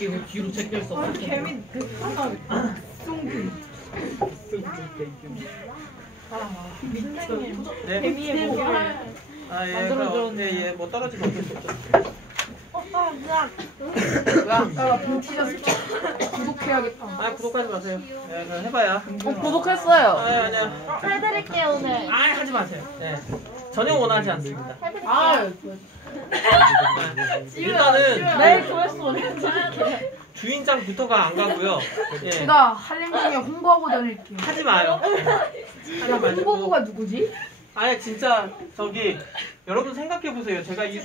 이거 뒤로 제낄 수 없어. 개미 숭기. 네. 개미의 목을 예, 뭐 떨어지면 어쩔 수 없죠. 나 빈티셔츠 구독해야겠다. 아, 구독하지 마세요. 네, 그럼 해봐야. 구독했어요. 아니야. 해드릴게요 오늘. 하지 마세요. 네. 전혀 원하지 않습니다. 아, 일단은 내일 조회수 주인장부터가 안 가고요. 예. 제가 한림 중에 홍보하고 다닐게요. 하지 마요. 하지 마시고. 홍보부가 누구지? 아니 진짜 저기 여러분 생각해 보세요. 제가 이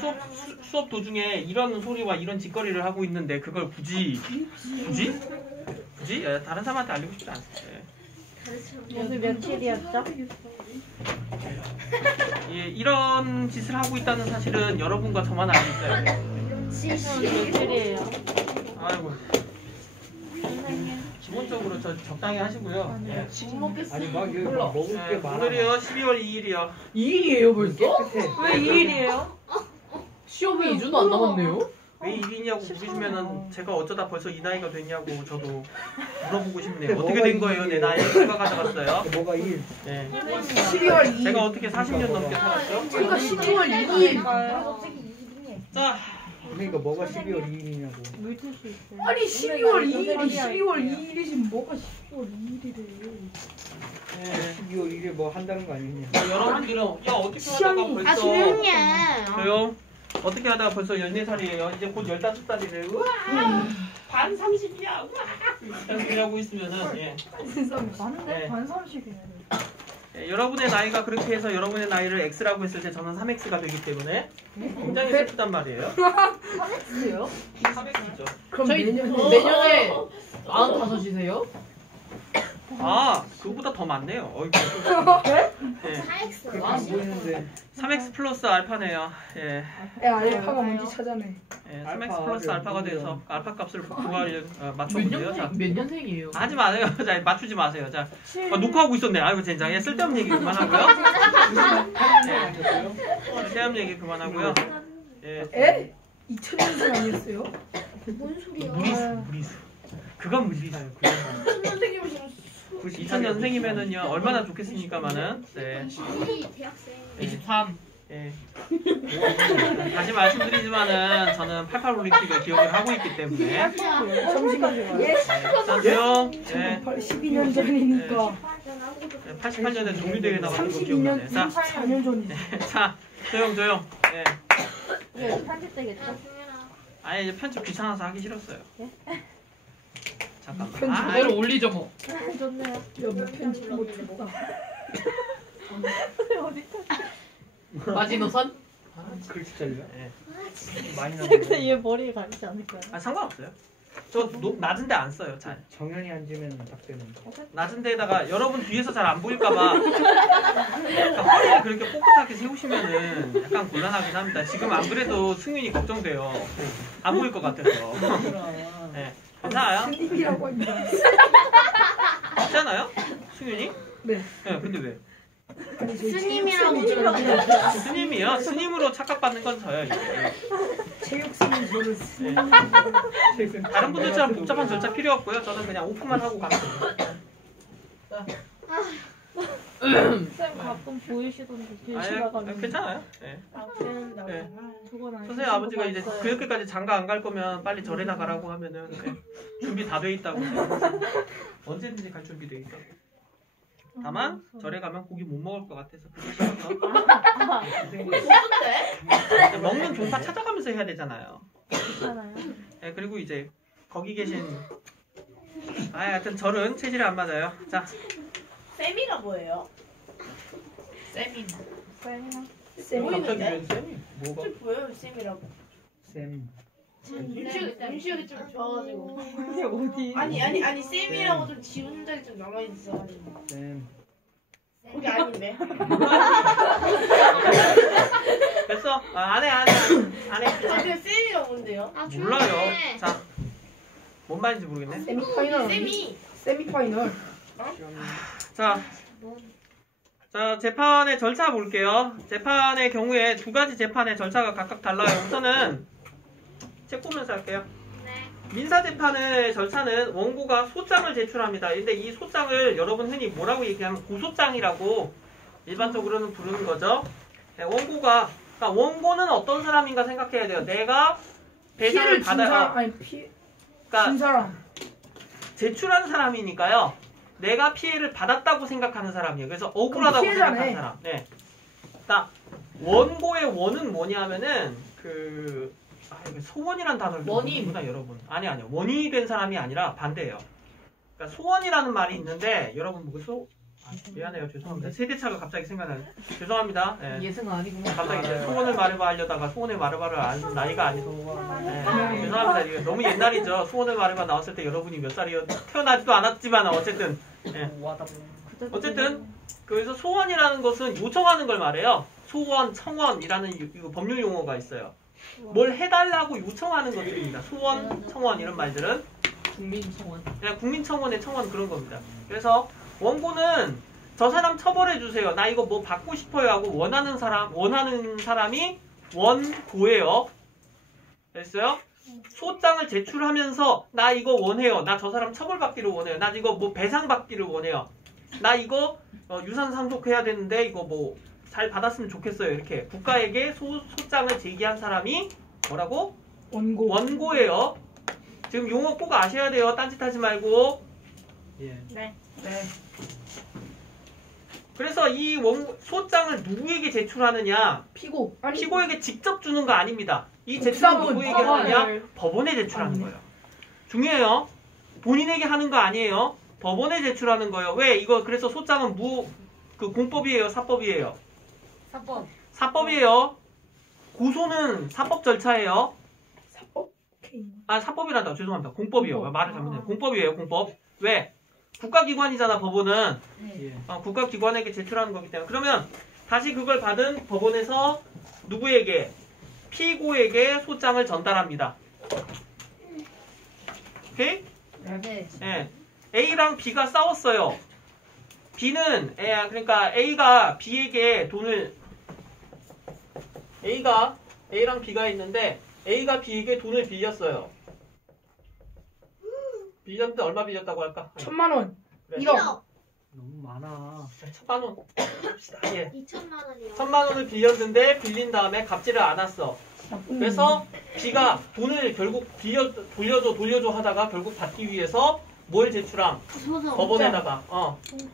수업 도중에 이런 소리와 이런 짓거리를 하고 있는데 그걸 굳이 예, 다른 사람한테 알리고 싶지 않습니다. 오늘 며칠이었죠? 예, 이런 짓을 하고 있다는 사실은 여러분과 저만 알고 있어요. 며칠이에요? 아이고. 기본적으로 저 적당히 하시고요. 예. 못 먹겠어. 아니 막 이거 먹을 게 많아. 오늘이요 12월 2일이요. 2일이에요 벌써? 깨끗해. 왜 2일이에요? 시험이 2주도 안 남았네요? 왜 1이냐고 물으시면은 제가 어쩌다 벌써 이 나이가 됐냐고 저도 물어보고 싶네요. 근데 어떻게 뭐가 된 거예요? 내 나이 누가 가져갔어요? 뭐가 일? 네. 12월 2일. 제가 어떻게 40년 넘게 살았죠? 그러니까 12월 2일. 자, 그러니까 뭐가 12월 2일이냐고. 물티슈 있어요. 아니 12월 2일이 12월 2일이지 뭐가 12월 2일이래. 네. 12월 2일에 뭐 한다는 거 아니냐. 자, 여러분들은 야 어떻게 하다가 벌써 저요? 어떻게 하다가 벌써 14살이에요. 이제 곧 15살이래요. 우와! 반 30이야. 우와! 이렇게 하고 있으면은 예. 많은데? 네. 반 30이네. 예, 여러분의 나이가 그렇게 해서 여러분의 나이를 X라고 했을 때 저는 3X가 되기 때문에 굉장히 슬프단 말이에요. 3X요? 3X죠. 그럼 저희 내년에 내년에 45이세요? 아, 그거보다 더 많네요. 어이구. 예. 그렇게 안 보이는데. 3X 플러스 알파네요. 예. 야 알파가 뭔지 찾아내. 예, 3X 플러스 알파가 돼서 알파 값을 맞춰보세요. 자, 몇 년생이에요? 하지 마세요. 자, 맞추지 마세요. 자, 녹화하고 있었네. 아이고, 젠장. 예, 쓸데없는 얘기 그만하고요. 예, 쓸데없는 얘기 그만하고요. 예. 에? 2000년생 아니었어요? 뭔 소리야? 무리수. 그건 무리수. 2000년생이면은요, 얼마나 좋겠습니까만은. 네. 우리 대학생. 23. 예. 다시 말씀드리지만은 저는 88 올림픽을 기억을 하고 있기 때문에. 잠시만요. 예. 자, 조용. 예. 12년 전이니까. 88년에 종류대회 나가는 거 기억나네. 32년, 자, 34년 전이지. 자, 조용. 예. 네, 편집되겠죠? 아예 이제 편집 귀찮아서 하기 싫었어요. 잠깐만. 편집 아, 그대로 올리죠 뭐. 좋네요. 야, 뭐 편집 못했다. 마지노선? 글씨 잘려? 예. 많이 근데 나오네. 얘 머리에 가리지 않을까요? 아, 상관없어요. 저 낮은 데 안 써요. 잘. 정연이 앉으면 딱 되는 거. 낮은 데에다가 여러분 뒤에서 잘 안 보일까봐 그러니까 허리를 그렇게 꼿꼿하게 세우시면은 약간 곤란하긴 합니다. 지금 안 그래도 승윤이 걱정돼요. 안 보일 것 같아서. 네. 괜찮아요? 스님이라고 합니다. 괜찮아요? 승윤이? 네. 네, 근데 왜? 아니, 저 스님이라고 스님이요? 스님으로 착각받는 건 저요. 이제. 체육 스님 저를 스님. 다른 분들처럼 복잡한 절차 필요 없고요. 저는 그냥 오픈만 하고 가면 돼요. 쌤 가끔 보이시던데 길 아, 지나가면 괜찮아요. 네. 네. 그건 아니고 선생님 아버지가 이제 그렇게까지 장가 안 갈 거면 빨리 절에 나가라고 하면은 네. 준비 다 돼 있다고 언제든지 갈 준비 돼 있다고. 다만 절에 가면 고기 못 먹을 것 같아서 그게 싫어서 무슨데? 먹는 종파 찾아가면서 해야 되잖아요. 괜찮아요. 네, 그리고 이제 거기 계신 하여튼 절은 체질이 안 맞아요. 자, 세미가 뭐예요? 쌤이. 쌤. 갑자기 왜 쌤이? 뭐가? 좀 보여요 세미라고. 쌤. 윤시혁이 좀 좋아가지고. 어디? 아니 쌤이라고 좀 지운 적이 좀 남아 있어가지고. 쌤. 그게 아닌데. 됐어. 안 해. 근데 쌤이가 뭔데요? 몰라요. 자, 뭔 말인지 모르겠네. 세미파이널. 쌤이. 세미파이널. 자, 재판의 절차 볼게요. 재판의 경우에 두 가지 재판의 절차가 각각 달라요. 우선은 책 보면서 할게요. 네. 민사재판의 절차는 원고가 소장을 제출합니다. 근데 이 소장을 여러분 흔히 뭐라고 얘기하면 고소장이라고 일반적으로는 부르는 거죠. 네, 원고가, 그러니까 원고는 어떤 사람인가 생각해야 돼요. 내가 배상을 피해를 준 사람 받아야, 아니 준 그러니까 사람. 제출한 사람이니까요. 내가 피해를 받았다고 생각하는 사람이에요. 그래서 억울하다고 그럼 피해자네. 생각하는 사람. 네. 자, 원고의 원은 뭐냐면은 이거 소원이란 단어를 원인. 모르는구나 여러분. 아니요. 원인이 된 사람이 아니라 반대예요. 그러니까 소원이라는 말이 있는데 여러분 미안해요. 죄송합니다. 세대차가 갑자기 생각나요. 죄송합니다. 네. 예승 아니구나. 갑자기 이제 소원을 말해봐 하려다가 소원을 말해봐를 안 나이가 아니고 네, 죄송합니다. 이게 너무 옛날이죠. 소원을 말해봐 나왔을 때 여러분이 몇 살이요? 태어나지도 않았지만 어쨌든 어쨌든 그래서 소원이라는 것은 요청하는 걸 말해요. 소원, 청원이라는 이거 법률 용어가 있어요. 뭘 해달라고 요청하는 것들입니다. 소원, 청원 이런 말들은 국민청원. 그냥 국민청원의 청원 그런 겁니다. 그래서 원고는 저 사람 처벌해 주세요. 나 이거 뭐 받고 싶어요 하고 원하는 사람이 원고예요. 됐어요? 소장을 제출하면서 나 이거 원해요. 나 저 사람 처벌받기를 원해요. 나 이거 뭐 배상받기를 원해요. 나 이거 유산 상속해야 되는데 이거 뭐 잘 받았으면 좋겠어요. 이렇게 국가에게 소장을 제기한 사람이 뭐라고? 원고. 원고예요. 지금 용어 꼭 아셔야 돼요. 딴짓하지 말고. 예. 네. 그래서 이 소장을 누구에게 제출하느냐? 피고. 아니 피고에게 직접 주는 거 아닙니다. 이 제출은 국사본, 누구에게 법원을. 하느냐? 법원에 제출하는 거예요. 중요해요. 본인에게 하는 거 아니에요. 법원에 제출하는 거예요. 왜? 이거 그래서 소장은 공법이에요, 사법이에요? 사법. 사법이에요. 고소는 사법 절차예요. 사법. 오케이. 사법이란다. 죄송합니다. 공법이요. 공법. 말을 잘못했네요. 공법이에요, 공법. 왜? 국가기관이잖아, 법원은. 예. 국가기관에게 제출하는 거기 때문에. 그러면 다시 그걸 받은 법원에서 누구에게? 피고에게 소장을 전달합니다. 오케이? 네. 예. A랑 B가 싸웠어요. B는, 그러니까 A가 B에게 A랑 B가 있는데 A가 B에게 돈을 빌렸어요. 빌렸는데 얼마 빌렸다고 할까? 1,000만 원. 그래. 1억. 너무 많아. 1,000만 원. 봅시다. 예. 2천만 원이요. 1,000만 원을 빌렸는데 빌린 다음에 갚지를 않았어. 나쁜 그래서 B가 돈을 결국 돌려줘 하다가 결국 받기 위해서 뭘 제출함? 소송. 법원에다가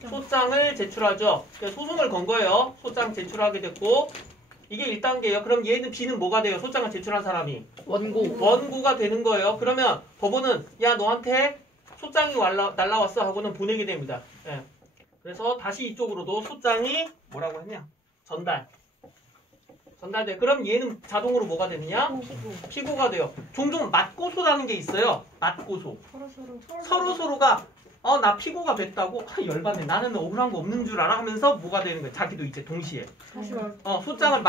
소장을 제출하죠. 그래서 소송을 건 거예요. 소장 제출하게 됐고 이게 1단계예요. 그럼 얘는 B는 뭐가 돼요? 소장을 제출한 사람이 원고가 되는 거예요. 그러면 법원은 야 너한테 소장이 날라왔어 하고는 보내게 됩니다. 예. 그래서 다시 이쪽으로도 소장이 뭐라고 했냐? 전달돼. 그럼 얘는 자동으로 뭐가 되느냐? 피고가 돼요. 종종 맞고소라는 게 있어요. 맞고소. 서로가 나 피고가 됐다고? 열받네. 나는 억울한 거 없는 줄 알아? 하면서 뭐가 되는 거야? 자기도 이제 동시에. 소장을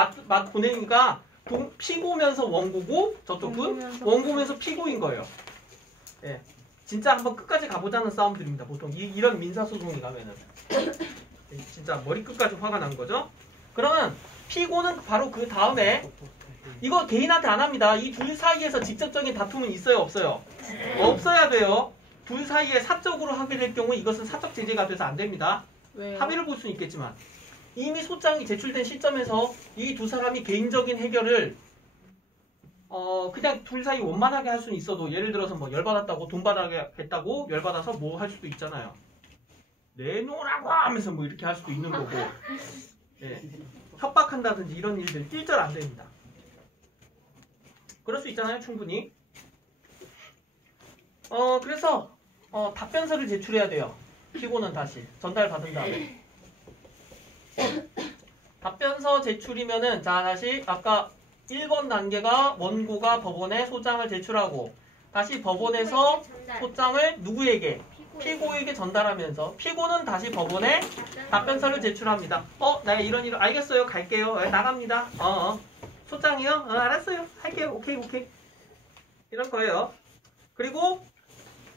보내니까 피고면서 원고고 저쪽은 원고면서 피고인 거예요. 예. 진짜 한번 끝까지 가보자는 싸움들입니다. 보통 이런 민사소송이 가면은. 진짜 머리끝까지 화가 난 거죠. 그러면 피고는 바로 그 다음에 이거 개인한테 안 합니다. 이 둘 사이에서 직접적인 다툼은 있어요? 없어요? 없어야 돼요. 둘 사이에 사적으로 하게 될 경우 이것은 사적 제재가 돼서 안 됩니다. 왜요? 합의를 볼 수는 있겠지만 이미 소장이 제출된 시점에서 이 두 사람이 개인적인 해결을 그냥 둘 사이 원만하게 할 수는 있어도 예를 들어서 뭐 열받았다고 돈 받아야겠다고 열받아서 뭐 할 수도 있잖아요. 내놓으라고 하면서 뭐 이렇게 할 수도 있는 거고 예. 협박한다든지 이런 일들 일절 안 됩니다. 그럴 수 있잖아요, 충분히. 그래서 답변서를 제출해야 돼요. 피고는 다시 전달받은 다음에 답변서 제출이면은 자 다시 아까 1번 단계가 원고가 법원에 소장을 제출하고 다시 법원에서 소장을 누구에게? 피고에게 전달하면서 피고는 다시 법원에 답변서를 제출합니다. 나 이런 알겠어요. 갈게요. 나갑니다. 소장이요? 알았어요. 할게요. 오케이. 이런 거예요. 그리고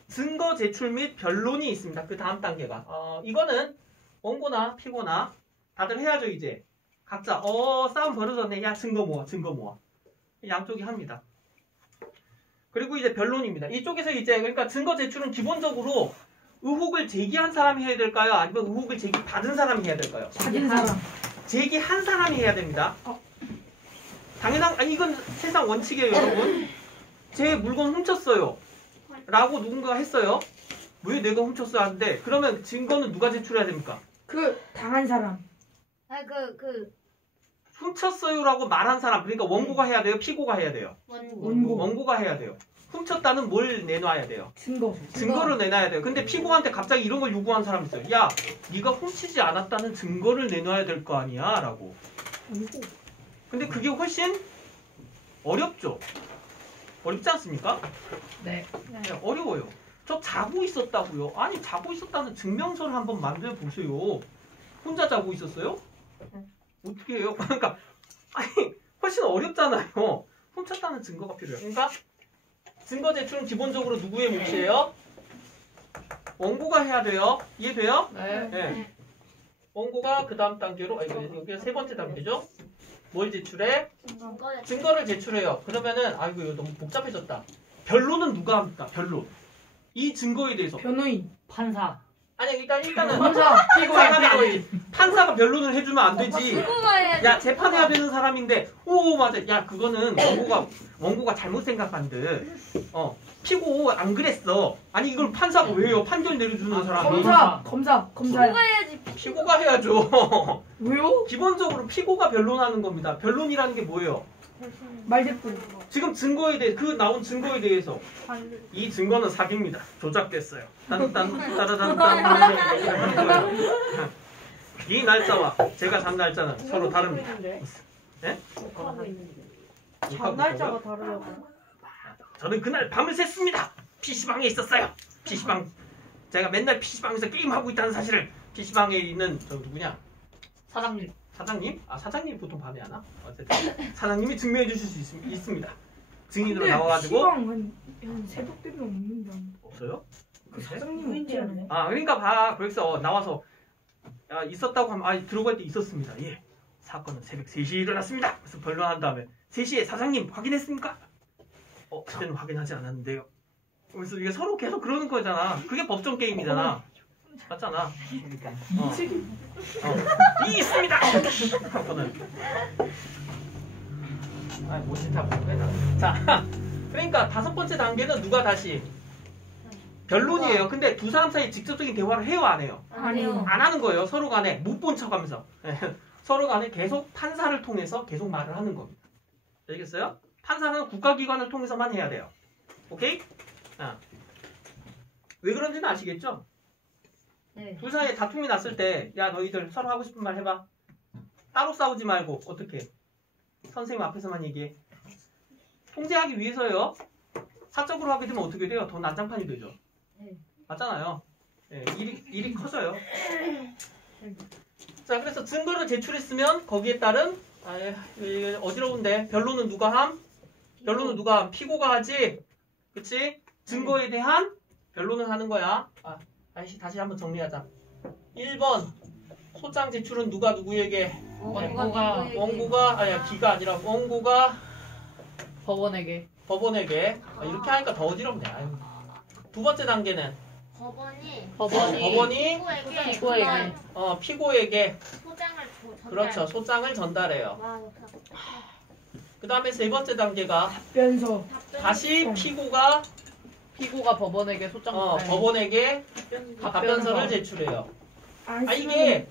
증거 제출 및 변론이 있습니다. 그 다음 단계가. 이거는 원고나 피고나 다들 해야죠, 이제. 각자, 싸움 벌어졌네. 야, 증거 모아. 양쪽이 합니다. 그리고 이제 변론입니다. 이쪽에서 이제 그러니까 증거 제출은 기본적으로 의혹을 제기한 사람이 해야 될까요? 아니면 의혹을 제기받은 사람이 해야 될까요? 받은 사람. 제기한 사람이 해야 됩니다. 아니 이건 세상 원칙이에요, 여러분. 제 물건 훔쳤어요. 라고 누군가가 했어요. 왜 내가 훔쳤어 하는데 그러면 증거는 누가 제출해야 됩니까? 그 당한 사람. 훔쳤어요라고 말한 사람, 그러니까 원고가 해야 돼요? 피고가 해야 돼요? 원고. 원고가 해야 돼요. 훔쳤다는 뭘 내놔야 돼요? 증거를 내놔야 돼요. 근데 피고한테 갑자기 이런 걸 요구한 사람이 있어요. 야, 네가 훔치지 않았다는 증거를 내놔야 될 거 아니야? 라고. 근데 그게 훨씬 어렵죠? 어렵지 않습니까? 네. 네, 어려워요. 저 자고 있었다고요? 아니, 자고 있었다는 증명서를 한번 만들어 보세요. 혼자 자고 있었어요? 어떻게 해요? 그러니까 아니 훨씬 어렵잖아요. 훔쳤다는 증거가 필요해요. 그러니까 증거 제출은 기본적으로 누구의 몫이에요? 원고가 해야 돼요. 이해돼요? 네. 네. 원고가 그 다음 단계로 여기가 세 번째 단계죠. 뭘 제출해? 증거를 제출해요. 그러면은 아이고 이거 너무 복잡해졌다. 변론은 누가 합니까? 변론. 이 증거에 대해서 변호인. 판사. 아니 일단은 검사. 판사가 변론을 해주면 안 되지. 야 재판해야 되는 사람인데 오 맞아. 야 그거는 원고가 잘못 생각한 듯. 피고 안 그랬어. 아니 이걸 판사가 왜 해요? 판결 내려주는 사람이. 검사. 해야지. 피고가 해야죠. 왜요? 기본적으로 피고가 변론하는 겁니다. 변론이라는 게 뭐예요? 말대꾸. 지금 증거에 대해 나온 증거에 대해서 이 증거는 사기입니다. 조작됐어요. 이 날짜와 제가 잔 날짜는 서로 다릅니다. 네? 잔 날짜가 다르다고. 저는 그날 밤을 샜습니다. PC방에 있었어요. PC방. 제가 맨날 PC방에서 게임하고 있다는 사실을 PC방에 있는 저 누구냐? 사장님. 사장님? 사장님 보통 밤에 하나? 어쨌든 사장님이 증명해 주실 수 있습니다. 증인으로 근데 나와가지고 시방 한 새벽 되면 없는데. 없어요? 그 사장님 없지 않아요? 그러니까 봐. 그래서 나와서 있었다고 하면 들어갈 때 있었습니다. 예. 사건은 새벽 3시에 일어났습니다. 그래서 변론한 다음에 3시에 사장님 확인했습니까? 그때는 확인하지 않았는데요. 그래서 이게 서로 계속 그러는 거잖아. 그게 법정 게임이잖아. 맞잖아. 이 있습니다. 사건은. 못 싫다고 빼다. 자, 그러니까 5번째 단계는 누가 다시 변론이에요. 근데 두 사람 사이 직접적인 대화를 해요, 안 해요? 아니요. 안 하는 거예요. 서로 간에 못 본 척하면서 서로 간에 계속 판사를 통해서 계속 말을 하는 겁니다. 알겠어요? 판사는 국가기관을 통해서만 해야 돼요. 오케이? 왜 그런지는 아시겠죠? 네. 둘 사이에 다툼이 났을 때, 야 너희들 서로 하고 싶은 말 해봐. 따로 싸우지 말고 어떻게? 선생님 앞에서만 얘기해. 통제하기 위해서요. 사적으로 하게 되면 어떻게 돼요? 더 난장판이 되죠. 맞잖아요. 네, 일이 커져요. 자, 그래서 증거를 제출했으면 거기에 따른 어지러운데 변론은 누가 함? 변론은 누가 함? 피고가 하지. 그치? 증거에 대한 변론을 하는 거야. 다시 한번 정리하자. 1번 소장 제출은 누가 누구에게? 원고가 기가 아니라 원고가 법원에게. 이렇게 하니까 더 어지럽네. 두 번째 단계는 법원이 피고에게. 피고에게 소장을 전달. 그렇죠. 소장을 전달해요. 그 다음에 세 번째 단계가 변소. 다시 피고가 법원에게 소장. 법원에게 답변서를 제출해요. 이게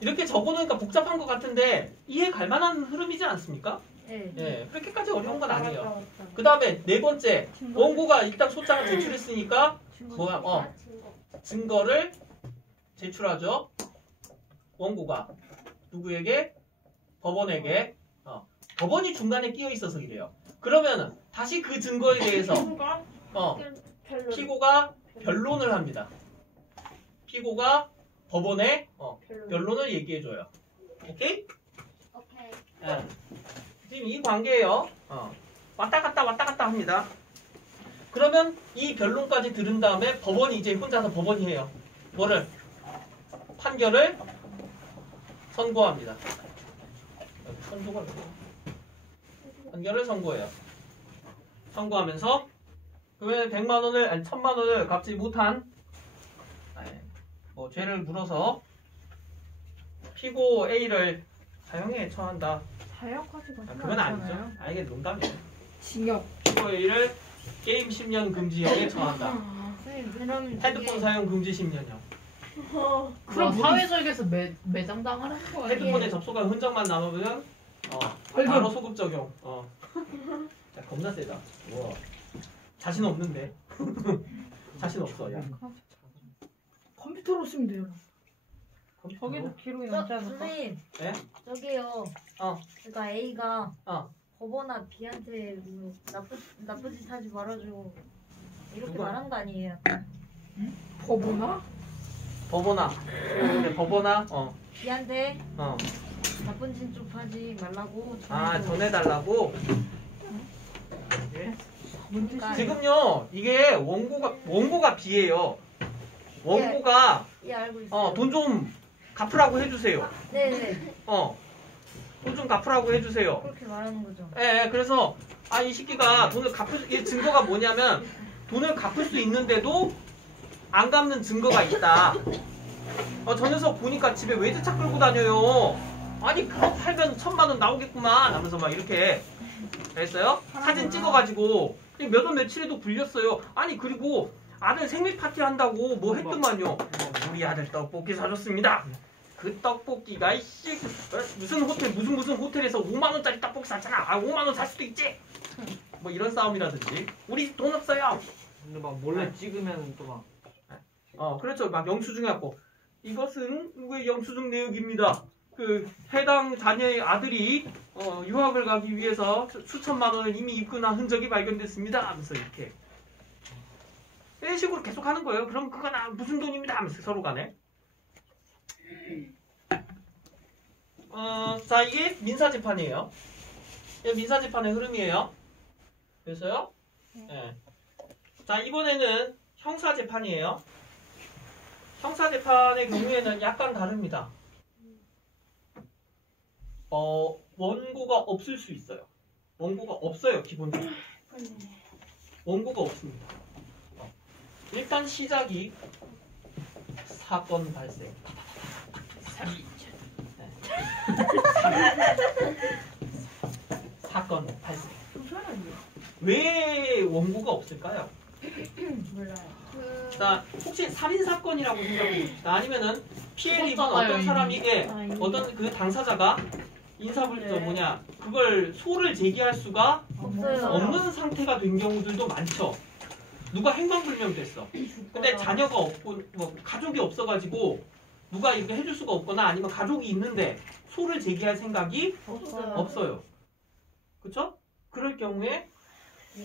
이렇게 적어놓으니까 복잡한 것 같은데 이해 갈 만한 흐름이지 않습니까? 네, 그렇게까지 어려운 건 아니에요. 그 다음에 네 번째, 원고가 일단 소장을 제출했으니까 증거를 제출하죠. 원고가 누구에게? 법원에게. 법원이 중간에 끼어 있어서 이래요. 그러면은 다시 그 증거에 대해서 피고가 변론을 합니다. 피고가 법원에 변론을 얘기해줘요. 오케이? 지금 이 관계예요. 왔다 갔다 합니다. 그러면 이 변론까지 들은 다음에 법원이 이제 혼자서 법원이 해요. 뭐를? 판결을 선고합니다. 판결을 선고해요. 선고하면서 그러면 100만 원을 아니 1000만 원을 갚지 못한 뭐 죄를 물어서 피고 A를 사형에 처한다. 사형까지가 아, 그건 아니죠. 아 이게 농담이에요. 징역. 피고 A를 게임 10년 금지형에 처한다. 선생님 그럼 핸드폰 사용 금지 10년형. 그럼 사회적에서 매장당하는 거 아니야? 핸드폰에 접속한 흔적만 남으면 바로 소급 적용. 야, 겁나 세다. 우와. 자신 없는데. 자신 없어. 야. 컴퓨터로 쓰면 돼요. 거기도 기록이 남지 않을까? 선생님 예? 저기요. 그러니까 A가 어. 법원아 B한테 뭐 나쁜 짓 하지 말아줘 이렇게 누가? 말한 거 아니에요? 법원아? 법원아. 근데 법원아. B한테 나쁜 짓 좀 하지 말라고 아, 전해줘. 전해달라고? 예? 그러니까 지금요, 이게 원고가 B예요. 원고가, 예 알고 있어요. 돈 좀 갚으라고 해주세요. 네네 돈 좀 갚으라고 해주세요. 그렇게 말하는 거죠. 예, 그래서, 이 새끼가 돈을 이 증거가 뭐냐면, 돈을 갚을 수 있는데도 안 갚는 증거가 있다. 저 녀석 보니까 집에 외제차 끌고 다녀요. 아니, 그거 팔면 1000만 원 나오겠구만. 하면서 막 이렇게 했어요. 사진 찍어가지고, 몇 월 며칠에도 불렸어요. 아니, 그리고 아들 생일 파티 한다고 뭐 했더만요. 우리 아들 떡볶이 사줬습니다. 그 떡볶이가 이씨 무슨 호텔 무슨 호텔에서 5만 원짜리 떡볶이 샀잖아. 5만 원 살 수도 있지. 뭐 이런 싸움이라든지 우리 돈 없어요. 근데 막 몰래 찍으면 또 막. 그렇죠. 막 영수증 갖고 이것은 누구의 영수증 내역입니다. 그 해당 자녀의 아들이 유학을 가기 위해서 수천만 원을 이미 입금한 흔적이 발견됐습니다. 하면서 이렇게 이런 식으로 계속 하는 거예요. 그럼 그건 무슨 돈입니다. 하면서 서로 간에. 자, 이게 민사재판이에요. 이게 민사재판의 흐름이에요. 그래서요. 예. 자, 이번에는 형사재판이에요. 형사재판의 경우에는 약간 다릅니다. 원고가 없을 수 있어요. 원고가 없어요, 기본적으로. 원고가 없습니다. 일단 시작이 사건 발생. 사건 발생. 왜 원고가 없을까요? 몰라요. 자, 혹시 살인 사건이라고 생각해 봅시다. 아니면은 피해를 입은 죽었잖아요, 어떤 사람이 이미. 어떤 그 당사자가 그걸 소를 제기할 수가 없어요. 없는 상태가 된 경우들도 많죠. 누가 행방불명됐어. 근데 자녀가 없고 뭐 가족이 없어가지고 누가 이렇게 해줄 수가 없거나 아니면 가족이 있는데 소를 제기할 생각이 없어요. 그렇죠? 그럴 경우에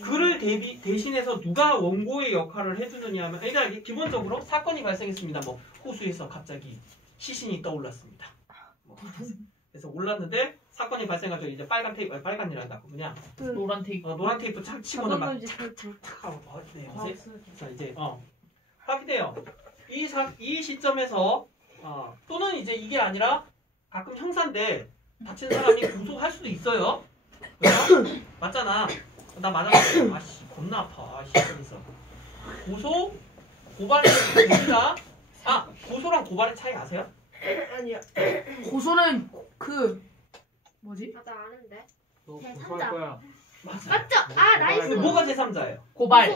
그를 대신해서 누가 원고의 역할을 해주느냐 하면 일단 기본적으로 사건이 발생했습니다. 뭐 호수에서 갑자기 시신이 떠올랐습니다. 그래서 올랐는데 사건이 발생하죠. 이제 빨간이란다. 뭐냐? 노란 테이프. 노란 테이프 착 치고는 막 작업금지 테이프. 자 이제 확인해요. 이 시점에서 또는 이제 이게 아니라 가끔 형사인데 다친 사람이 고소할 수도 있어요. 그죠? 맞잖아. 나 맞았어. 아씨 겁나 아파. 아씨 그래서 고발이 됩니다. 고소랑 고발의 차이 아세요? 아니요. 고소는 뭐지? 나 아는데. 너 네, 고소할 삼자. 거야. 맞죠? 나이스. 근데 뭐가 제3자예요? 고발.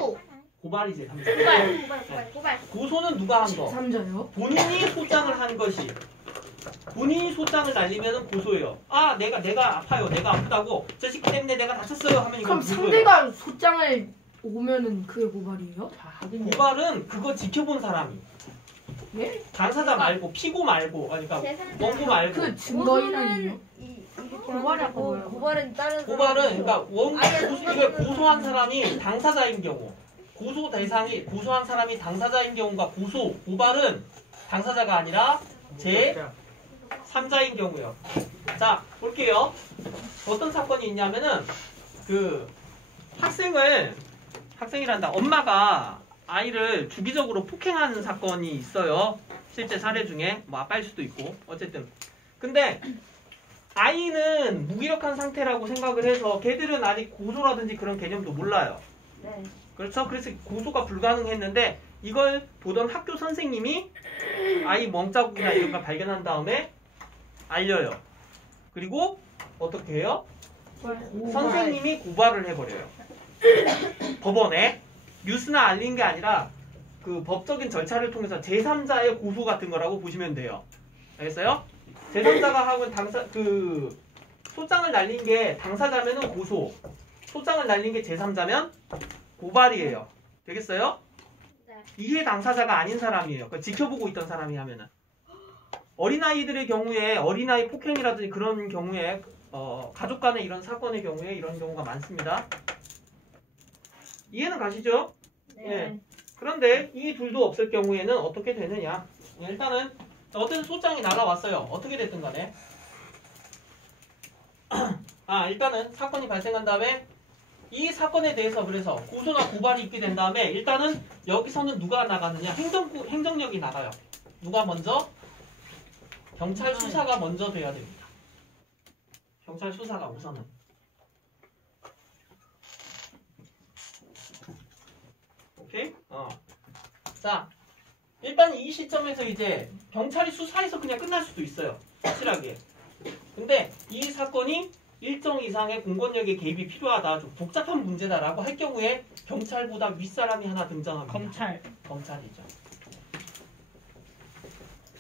고발이 제3자. 고발. 고소는 누가 한 거? 3자요? 본인이 소장을 한 것이. 본인이 소장을 날리면 고소예요. 내가 아파요. 내가 아프다고. 저 새끼 때문에 내가 다쳤어요. 하면 이건 그럼 고소예요. 상대가 소장을 오면은 그게 고발이에요? 고발은 그거 지켜본 사람이. 예? 당사자 말고 피고 말고 그러니까 원고 말고. 그 증거인이요? 고발하고 고발은 다른 고발은 사람이죠. 그러니까 이게 고소한 사람이 당사자인 경우, 고소한 사람이 당사자인 경우가 고발은 당사자가 아니라 제 3자인 경우요. 자, 볼게요. 어떤 사건이 있냐면은 그 학생이란다. 엄마가 아이를 주기적으로 폭행하는 사건이 있어요. 실제 사례 중에 뭐 아빠일 수도 있고 어쨌든. 근데 아이는 무기력한 상태라고 생각을 해서 걔들은 아직 고소라든지 그런 개념도 몰라요. 네. 그렇죠? 그래서 고소가 불가능했는데 이걸 보던 학교 선생님이 아이 멍자국이나 이런 걸 발견한 다음에 알려요. 그리고 어떻게 해요? 선생님이 고발을 해버려요. 법원에. 뉴스나 알린 게 아니라 그 법적인 절차를 통해서 제3자의 고소 같은 거라고 보시면 돼요. 알겠어요? 제3자가 하고 소장을 날린 게 당사자면은 고소, 소장을 날린 게 제3자면 고발이에요. 되겠어요? 네. 이해 당사자가 아닌 사람이에요. 그러니까 지켜보고 있던 사람이 하면은. 어린아이들의 경우에 어린아이 폭행이라든지 그런 경우에 가족 간의 이런 사건의 경우에 이런 경우가 많습니다. 이해는 가시죠? 네. 예. 그런데 이 둘도 없을 경우에는 어떻게 되느냐? 일단은 어떤 소장이 날아왔어요. 어떻게 됐든 간에. 일단은 사건이 발생한 다음에 이 사건에 대해서 그래서 고소나 고발이 있게 된 다음에 일단은 여기서는 누가 나가느냐? 행정력이 나가요. 누가 먼저? 경찰 수사가 먼저 돼야 됩니다. 경찰 수사가 우선은. 오케이? 자, 일단 이 시점에서 이제 경찰이 수사해서 그냥 끝날 수도 있어요. 확실하게. 근데 이 사건이 일정 이상의 공권력의 개입이 필요하다, 좀 복잡한 문제다라고 할 경우에 경찰보다 윗사람이 하나 등장합니다. 검찰이죠.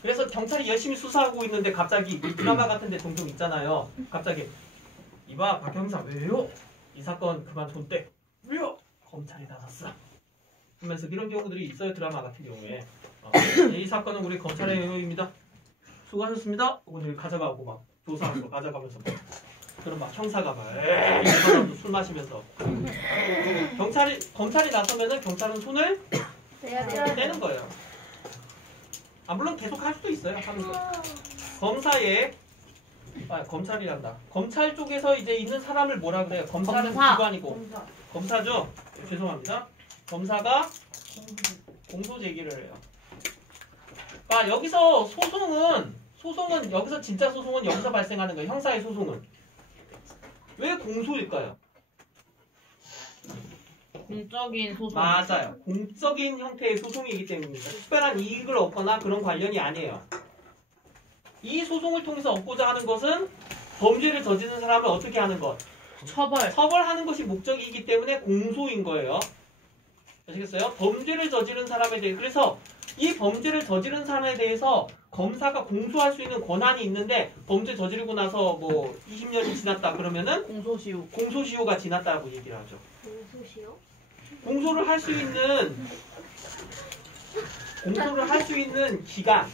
그래서 경찰이 열심히 수사하고 있는데 갑자기 드라마 같은 데 종종 있잖아요. 갑자기 이봐 박 형사 왜요? 이 사건 그만 줬대. 왜요? 검찰이 나섰어. 하면서 이런 경우들이 있어요. 드라마 같은 경우에. 이 사건은 우리 검찰의 영역입니다. 수고하셨습니다. 오늘 가져가고 막 조사하는 거 가져가면서 막 그럼 막 형사가 막 이 사람도 술 마시면서 검찰이 나서면은 경찰은 손을 떼는 거예요. 물론 계속 할 수도 있어요. 하는 거. 검찰이란다. 검찰 쪽에서 이제 있는 사람을 뭐라 그래요? 검사는 기관이고 검사죠. 죄송합니다. 검사가 공소 제기를 해요. 여기서 소송은 여기서 진짜 소송은 여기서 발생하는 거예요. 형사의 소송은 왜 공소일까요? 공적인 소송. 맞아요. 공적인 형태의 소송이기 때문입니다. 특별한 이익을 얻거나 그런 관련이 아니에요. 이 소송을 통해서 얻고자 하는 것은 범죄를 저지른 사람을 어떻게 하는 것? 처벌하는 것이 목적이기 때문에 공소인 거예요. 아시겠어요? 범죄를 저지른 사람에 대해 그래서 이 범죄를 저지른 사람에 대해서 검사가 공소할 수 있는 권한이 있는데 범죄 저지르고 나서 뭐 20년이 지났다 그러면은 공소시효가 지났다고 얘기를 하죠. 공소시효? 공소를 할 수 있는 기간,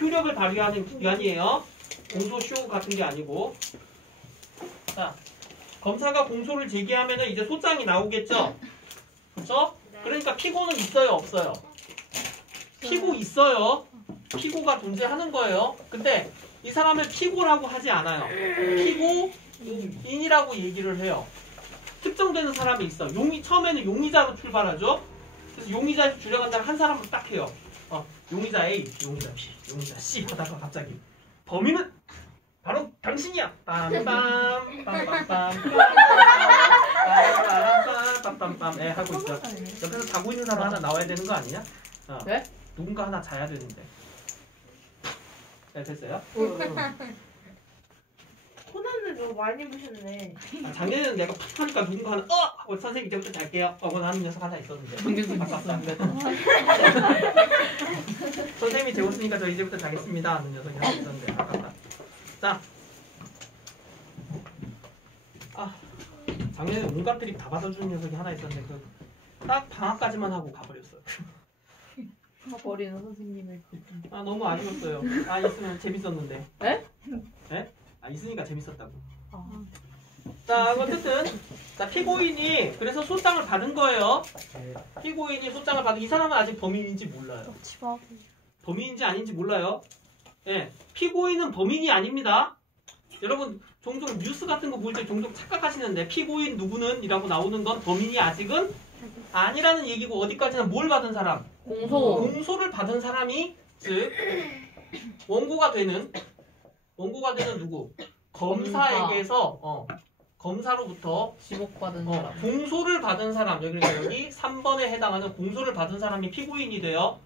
효력을 발휘하는 기간이에요. 공소시효 같은 게 아니고. 자, 검사가 공소를 제기하면은 이제 소장이 나오겠죠. 그렇죠? 그러니까 피고는 있어요, 없어요? 피고 있어요. 피고가 존재하는 거예요. 근데 이 사람을 피고라고 하지 않아요. 피고인이라고 얘기를 해요. 특정되는 사람이 있어. 처음에는 용의자로 출발하죠. 그래서 용의자에서 줄여간다면 한 사람을 딱 해요. 용의자 A, 용의자 B, 용의자 C 하다가 갑자기 범인은 바로 당신이야. 빰빰 빰빰빰 빰빰빰빰빰빰 하고 있어. 옆에서 자고 있는 사람 하나 나와야 되는 거 아니냐? 네? 누군가 하나 자야 되는데. 네, 됐어요? 코난을 너무 많이 보셨네. 작년에는 내가 팍 하니까 누군가 하나 하고 선생님 이제부터 잘게요 하고 하는 녀석 하나 있었는데 아깝다. 선생님이 재웠으니까 저 이제부터 자겠습니다 하는 녀석이 하나 있었는데 아깝다. 자, 작년에 온갖 드립 다 받아주는 녀석이 하나 있었는데 딱 방학까지만 하고 가버렸어요. 버리는 선생님을. 너무 아쉬웠어요. 있으면 재밌었는데. 에? 에? 있으니까 재밌었다고. 자, 어쨌든 피고인이 그래서 소장을 받은 거예요. 피고인이 소장을 받은 이 사람은 아직 범인인지 몰라요. 범인인지 아닌지 몰라요. 예, 피고인은 범인이 아닙니다. 여러분 종종 뉴스 같은 거 볼 때 종종 착각하시는데 피고인 누구는 이라고 나오는 건 범인이 아직은 아니라는 얘기고 어디까지나 뭘 받은 사람? 공소를 받은 사람이 즉 원고가 되는 누구? 검사에게서 검사로부터 지목받은 사람. 공소를 받은 사람, 그러니까 여기 3번에 해당하는 공소를 받은 사람이 피고인이 돼요.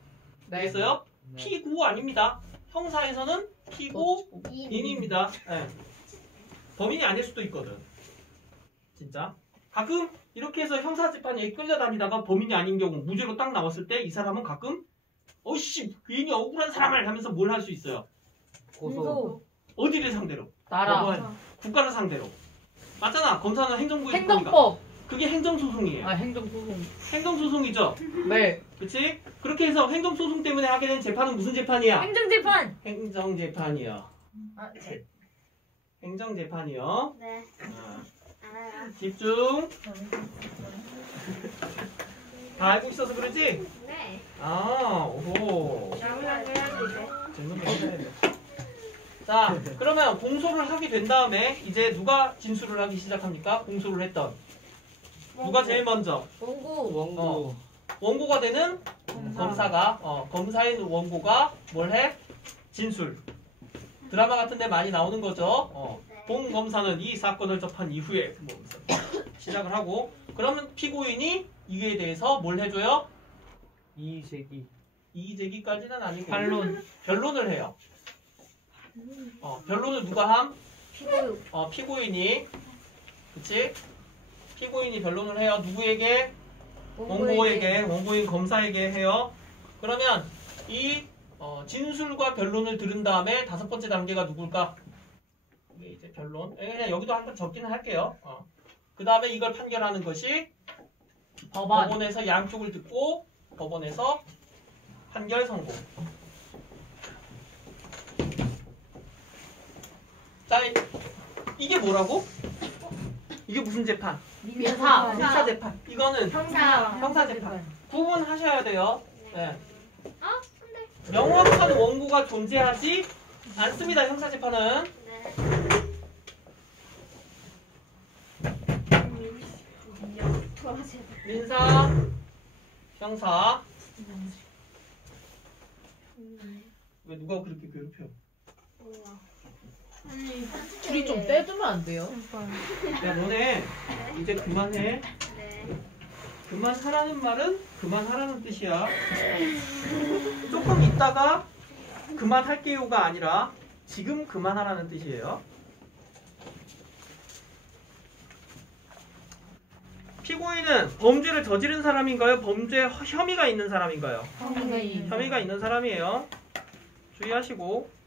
알겠어요? 피고 아닙니다. 형사에서는 피고인입니다. 네. 범인이 아닐 수도 있거든. 진짜. 가끔 이렇게 해서 형사재판에 끌려다니다가 범인이 아닌 경우 무죄로 딱 나왔을 때 이 사람은 가끔 어이씨 괜히 억울한 사람을 하면서 뭘 할 수 있어요? 고소. 어디를 상대로? 나라. 법원, 국가를 상대로. 맞잖아. 검사는 행정부의 기관이니까. 행정법. 그게 행정소송이에요. 아 행정소송. 행정소송이죠. 네. 그치? 그렇게 해서 행정소송 때문에 하게 된 재판은 무슨 재판이야? 행정재판. 행정재판이요. 아, 네. 행정재판이요. 네. 아, 알아요. 집중. 다 알고 있어서 그러지? 네. 아, 오호. 나무랑 해야지. 재밌네. 자, 그러면 공소를 하게 된 다음에 이제 누가 진술을 하기 시작합니까? 공소를 했던. 누가 제일 먼저? 원고. 원고가 되는 검사가, 검사인 원고가 뭘 해? 진술. 드라마 같은 데 많이 나오는 거죠. 본 검사는 이 사건을 접한 이후에 뭐 시작을 하고, 그러면 피고인이 이에 대해서 뭘 해줘요? 이의제기. 이의제기까지는 아니고 반론. 변론을 해요. 변론을 누가 함? 피고요. 피고인이. 그치? 피고인이 변론을 해요. 누구에게? 원고에게, 원고인 검사에게 해요. 그러면 이 진술과 변론을 들은 다음에 다섯 번째 단계가 누굴까? 이게 이제 변론. 그냥 여기도 한번 적기는 할게요. 그 다음에 이걸 판결하는 것이 법원. 법원에서 양쪽을 듣고 법원에서 판결 선고. 자, 이게 뭐라고? 이게 무슨 재판? 민사. 민사 재판. 이거는 형사. 형사 재판. 구분하셔야 돼요. 네. 아, 명확한 원고가 존재하지 않습니다. 형사 재판은. 네. 민사, 형사. 왜 누가 그렇게 괴롭혀? 줄이 좀 떼주면 안 돼요? 야, 너네 이제 그만해. 네. 그만하라는 말은 그만하라는 뜻이야. 조금 있다가 그만할게요가 아니라 지금 그만하라는 뜻이에요. 피고인은 범죄를 저지른 사람인가요? 범죄 혐의가 있는 사람인가요? 혐의가 있는 사람이에요. 주의하시고.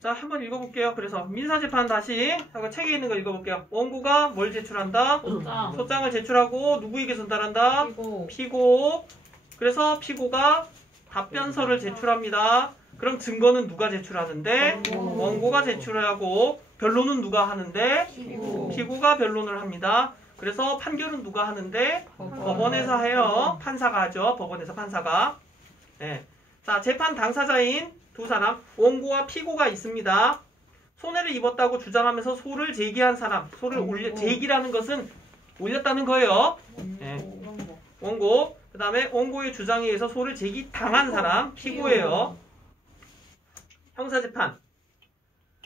자, 한번 읽어볼게요. 그래서 민사재판 다시 책에 있는 거 읽어볼게요. 원고가 뭘 제출한다? 소장. 소장을 제출하고 누구에게 전달한다? 그리고 피고. 그래서 피고가 답변서를 제출합니다. 그럼 증거는 누가 제출하는데? 원고가 제출하고 변론은 누가 하는데? 피고가 변론을 합니다. 그래서 판결은 누가 하는데? 법원에서 해요. 판사가 하죠. 법원에서 판사가. 네. 자, 재판 당사자인 두 사람, 원고와 피고가 있습니다. 손해를 입었다고 주장하면서 소를 제기한 사람. 소를 제기라는 것은 올렸다는 거예요. 네. 원고. 그 다음에 원고의 주장에 의해서 소를 제기당한 사람, 피고예요. 형사재판.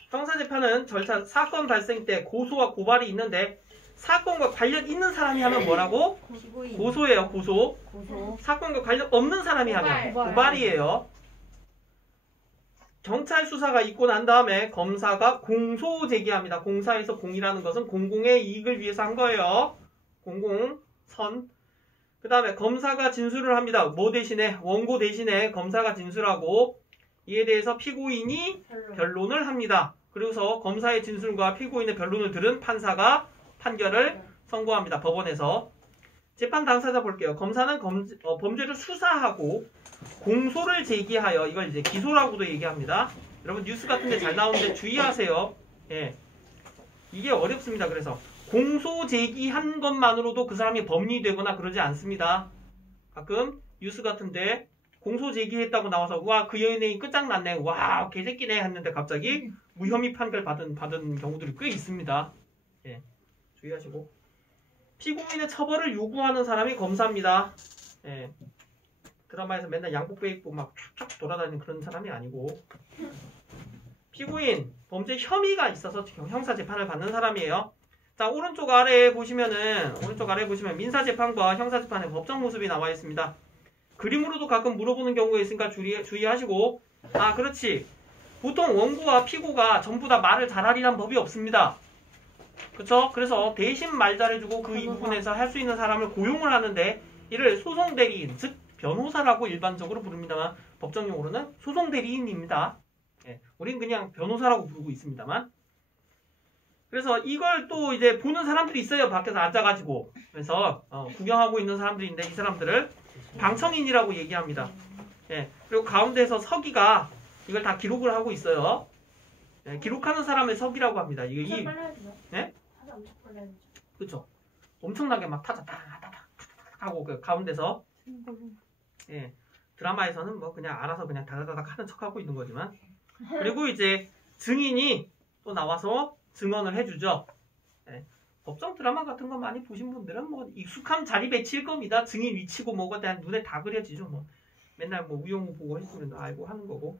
형사재판은 절차, 사건 발생 때 고소와 고발이 있는데 사건과 관련 있는 사람이 하면 뭐라고? 고소예요, 고소. 사건과 관련 없는 사람이 하면 고발이에요. 경찰 수사가 있고 난 다음에 검사가 공소 제기합니다. 공사에서 공이라는 것은 공공의 이익을 위해서 한 거예요. 공공선. 그 다음에 검사가 진술을 합니다. 뭐 대신에? 원고 대신에 검사가 진술하고 이에 대해서 피고인이 변론을 합니다. 그래서 검사의 진술과 피고인의 변론을 들은 판사가 판결을 선고합니다. 법원에서. 재판 당사자 볼게요. 검사는 범죄를 수사하고 공소를 제기하여 이걸 이제 기소라고도 얘기합니다. 여러분 뉴스 같은 데 잘 나오는데 주의하세요. 예. 이게 어렵습니다. 그래서 공소 제기한 것만으로도 그 사람이 범인이 되거나 그러지 않습니다. 가끔 뉴스 같은데 공소 제기했다고 나와서 와, 그 연예인 끝장났네. 와, 개새끼네 했는데 갑자기 무혐의 판결 받은 경우들이 꽤 있습니다. 예. 주의하시고. 피고인의 처벌을 요구하는 사람이 검사입니다. 예. 드라마에서 맨날 양복배 입고 막 쫙쫙 돌아다니는 그런 사람이 아니고 피고인 범죄 혐의가 있어서 형사 재판을 받는 사람이에요. 자, 오른쪽 아래에 보시면 민사재판과 형사재판의 법정 모습이 나와 있습니다. 그림으로도 가끔 물어보는 경우가 있으니까 주의하시고. 아, 그렇지. 보통 원고와 피고가 전부 다 말을 잘하리란 법이 없습니다. 그쵸? 그래서 대신 말 잘해주고 그 이 부분에서 할 수 있는 사람을 고용을 하는데 이를 소송대리인, 즉 변호사라고 일반적으로 부릅니다만 법정용어로는 소송대리인입니다. 예, 우린 그냥 변호사라고 부르고 있습니다만. 그래서 이걸 또 이제 보는 사람들이 있어요. 밖에서 앉아가지고. 그래서 구경하고 있는 사람들이 있는데 이 사람들을 방청인이라고 얘기합니다. 예, 그리고 가운데서 서기가 이걸 다 기록을 하고 있어요. 예, 기록하는 사람의 서기라고 합니다. 이게 빨리 해야죠. 네? 타자 엄청 빨리 해야죠. 그쵸? 엄청나게 막 타자 타다닥 하고 그 가운데서 예, 드라마에서는 뭐 그냥 알아서 그냥 다다다닥 하는 척하고 있는 거지만 그리고 이제 증인이 또 나와서 증언을 해주죠. 예, 법정 드라마 같은 거 많이 보신 분들은 뭐 익숙한 자리 배치일 겁니다. 증인 위치고 뭐가 대한 눈에 다 그려지죠. 뭐 맨날 뭐 우영우 보고 했으면 알고 하는 거고.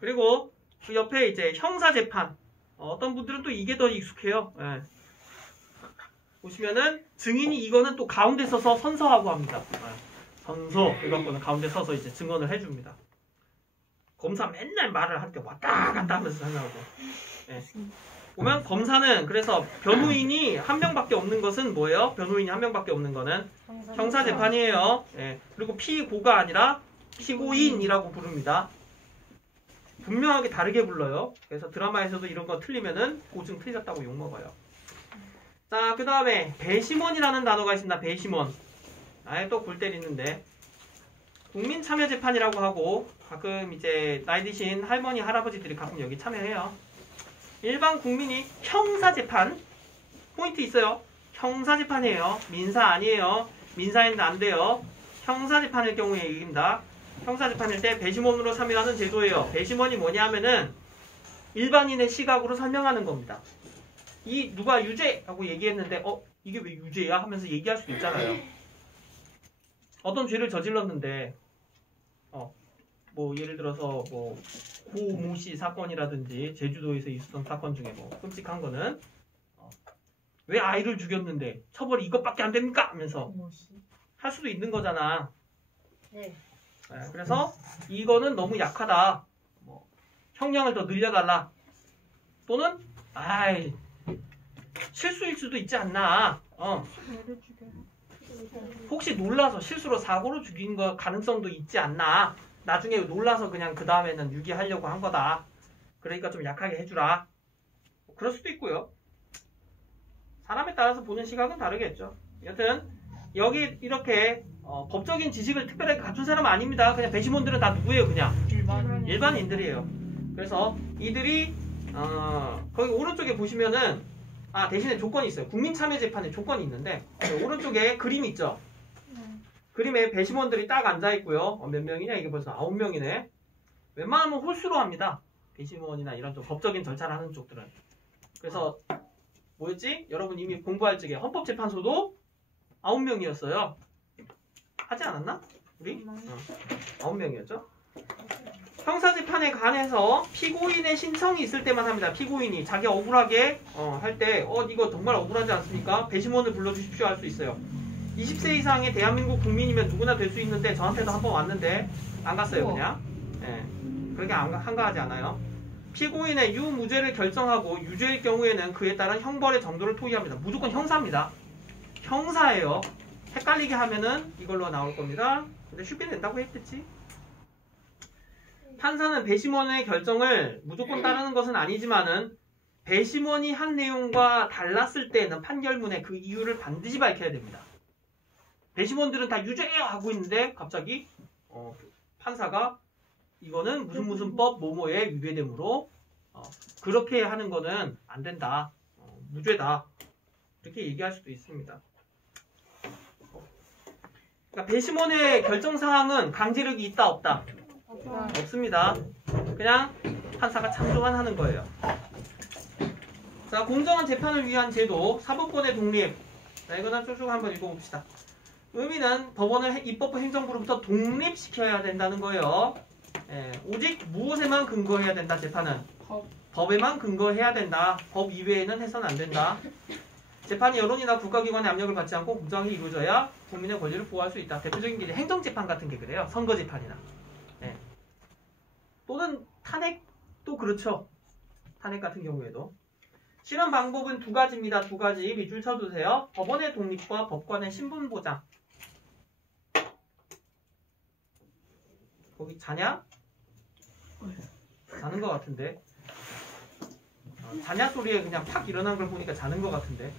그리고 그 옆에 이제 형사재판. 어떤 분들은 또 이게 더 익숙해요. 예. 보시면은 증인이 이거는 또 가운데 서서 선서하고 합니다. 선서 이런 거는 가운데 서서 이제 증언을 해줍니다. 검사 맨날 말을 할 때 왔다 갔다 하면서 하냐고. 예. 보면 검사는 그래서 변호인이 한 명밖에 없는 것은 뭐예요? 변호인이 한 명밖에 없는 거는 형사재판이에요. 예. 그리고 피고가 아니라 피고인이라고 부릅니다. 분명하게 다르게 불러요. 그래서 드라마에서도 이런 거 틀리면은 고증 틀렸다고 욕먹어요. 자, 그 다음에 배심원이라는 단어가 있습니다. 배심원. 아예 또 골 때리는데 국민참여재판이라고 하고 가끔 이제 나이 드신 할머니 할아버지들이 가끔 여기 참여해요. 일반 국민이 형사재판 포인트 있어요. 형사재판이에요. 민사 아니에요. 민사에는 안 돼요. 형사재판일 경우의 얘기입니다. 형사재판일 때 배심원으로 참여하는 제도예요. 배심원이 뭐냐 하면은 일반인의 시각으로 설명하는 겁니다. 이 누가 유죄라고 얘기했는데 이게 왜 유죄야 하면서 얘기할 수도 있잖아요. 어떤 죄를 저질렀는데 뭐 예를 들어서 뭐 고모 씨 사건이라든지 제주도에서 있었던 사건 중에 뭐 끔찍한 거는 왜 아이를 죽였는데 처벌이 이것밖에 안 됩니까? 하면서 할 수도 있는 거잖아. 네. 네, 그래서 이거는 너무 약하다. 뭐 형량을 더 늘려달라. 또는 실수일 수도 있지 않나. 혹시 놀라서 실수로 사고로 죽인 거 가능성도 있지 않나. 나중에 놀라서 그냥 그 다음에는 유기하려고 한 거다. 그러니까 좀 약하게 해주라. 그럴 수도 있고요. 사람에 따라서 보는 시각은 다르겠죠. 여튼 여기 이렇게 법적인 지식을 특별하게 갖춘 사람은 아닙니다. 그냥 배심원들은 다 누구예요? 그냥 일반인들이에요. 그래서 이들이 거기 오른쪽에 보시면은 대신에 조건이 있어요. 국민참여재판에 조건이 있는데 오른쪽에 그림 있죠? 그림에 배심원들이 딱 앉아있고요. 몇 명이냐? 이게 벌써 9명이네. 웬만하면 홀수로 합니다. 배심원이나 이런 좀 법적인 절차를 하는 쪽들은. 그래서 뭐였지? 여러분 이미 공부할 적에 헌법재판소도 9명이었어요. 하지 않았나? 우리? 9명이었죠? 형사재판에 관해서 피고인의 신청이 있을 때만 합니다. 피고인이 자기 억울하게 할 때 이거 정말 억울하지 않습니까? 배심원을 불러주십시오 할 수 있어요. 20세 이상의 대한민국 국민이면 누구나 될 수 있는데 저한테도 한번 왔는데 안 갔어요 그냥. 예, 그렇게 한가하지 않아요. 피고인의 유무죄를 결정하고 유죄일 경우에는 그에 따른 형벌의 정도를 토의합니다. 무조건 형사입니다. 형사예요. 헷갈리게 하면은 이걸로 나올 겁니다. 근데 쉽게 낸다고 했겠지. 판사는 배심원의 결정을 무조건 따르는 것은 아니지만은 배심원이 한 내용과 달랐을 때는 판결문에 그 이유를 반드시 밝혀야 됩니다. 배심원들은 다 유죄예요 하고 있는데 갑자기 판사가 이거는 무슨 법 뭐뭐에 위배되므로 그렇게 하는 거는 안 된다. 무죄다. 이렇게 얘기할 수도 있습니다. 그러니까 배심원의 결정사항은 강제력이 있다 없다? 없습니다. 그냥 판사가 참조만 하는 거예요. 자, 공정한 재판을 위한 제도, 사법권의 독립. 자, 이거는 쭉쭉 한번 읽어봅시다. 의미는 법원을 입법부 행정부로부터 독립시켜야 된다는 거예요. 오직 무엇에만 근거해야 된다, 재판은? 법에만 근거해야 된다. 법 이외에는 해서는 안 된다. 재판이 여론이나 국가기관의 압력을 받지 않고 공정하게 이루어져야 국민의 권리를 보호할 수 있다. 대표적인 게 이제 행정재판 같은 게 그래요. 선거재판이나. 네. 또는 탄핵도 그렇죠. 탄핵 같은 경우에도. 실현 방법은 두 가지입니다. 두 가지 밑줄 쳐주세요. 법원의 독립과 법관의 신분 보장. 거기 자냐? 자는 것 같은데. 자냐 소리에 그냥 팍 일어난 걸 보니까 자는 것 같은데.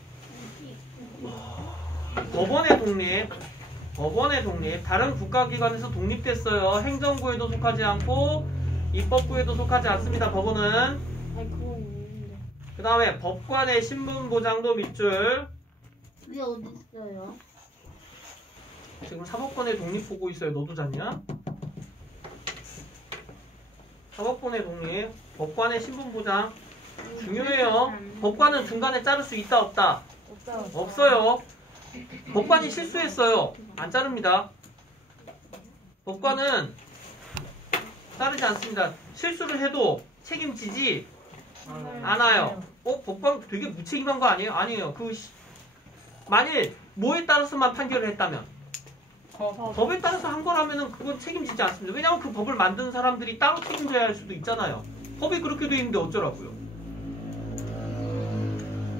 법원의 독립. 다른 국가기관에서 독립됐어요. 행정부에도 속하지 않고 입법부에도 속하지 않습니다. 법원은. 아니 그건 있는데. 그 다음에 법관의 신분 보장도 밑줄. 그게 어디 있어요? 지금 사법권의 독립 보고 있어요. 너도 잤냐? 사법권의 독립, 법관의 신분 보장 중요해요. 법관은 중간에 자를 수 있다 없다? 없어요. 법관이 실수했어요. 안 자릅니다. 법관은 자르지 않습니다. 실수를 해도 책임지지 않아요. 법관 되게 무책임한 거 아니에요? 아니에요. 만일 뭐에 따라서만 판결을 했다면 법에 따라서 한 거라면은 그건 책임지지 않습니다. 왜냐하면 그 법을 만든 사람들이 따로 책임져야 할 수도 있잖아요. 법이 그렇게 돼 있는데 어쩌라고요.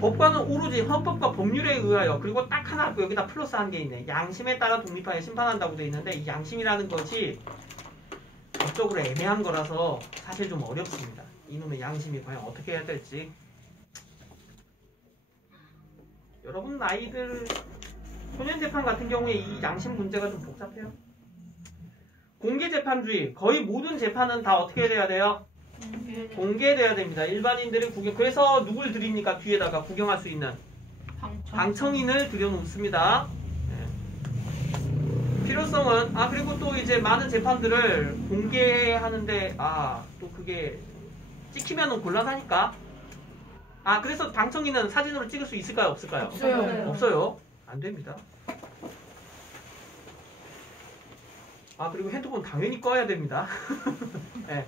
법관은 오로지 헌법과 법률에 의하여 그리고 딱 하나 여기다 플러스 한 게 있네. 양심에 따라 독립하여 심판한다고 돼 있는데 이 양심이라는 것이 법적으로 애매한 거라서 사실 좀 어렵습니다. 이놈의 양심이 과연 어떻게 해야 될지. 여러분 아이들 소년재판 같은 경우에 이 양심 문제가 좀 복잡해요. 공개재판주의. 거의 모든 재판은 다 어떻게 돼야 돼요? 공개돼야 됩니다. 일반인들이 그래서 누굴 드립니까? 뒤에다가 구경할 수 있는 방청인을 들여놓습니다. 네. 필요성은 그리고 또 이제 많은 재판들을 공개하는데 또 그게 찍히면은 곤란하니까 그래서 방청인은 사진으로 찍을 수 있을까요? 없을까요? 없어요. 안 됩니다. 그리고 핸드폰 당연히 꺼야 됩니다. 네.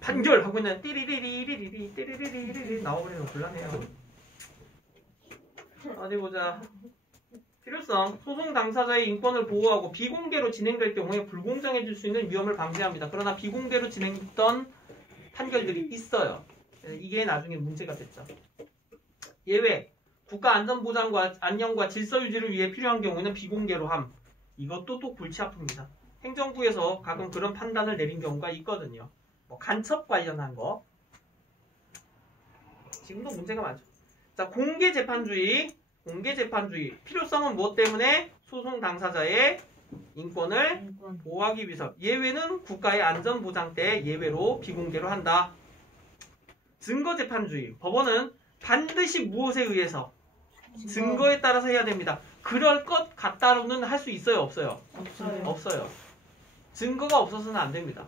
판결하고 있는 띠리리리리리리 나와버리면 곤란해요. 어디 보자. 필요성. 소송 당사자의 인권을 보호하고 비공개로 진행될 경우에 불공정해질 수 있는 위험을 방지합니다. 그러나 비공개로 진행됐던 판결들이 있어요. 이게 나중에 문제가 됐죠. 예외. 국가 안전보장과 안녕과 질서 유지를 위해 필요한 경우에는 비공개로 함. 이것도 또 골치 아픕니다. 행정부에서 가끔 그런 판단을 내린 경우가 있거든요. 간첩 관련한 거. 지금도 문제가 많죠. 자, 공개재판주의. 필요성은 무엇 때문에? 소송 당사자의 인권을 보호하기 위해서. 예외는 국가의 안전보장 때 예외로 비공개로 한다. 증거재판주의. 법원은 반드시 무엇에 의해서? 증거에 따라서 해야 됩니다. 그럴 것 같다로는 할 수 있어요? 없어요? 없어요. 증거가 없어서는 안 됩니다.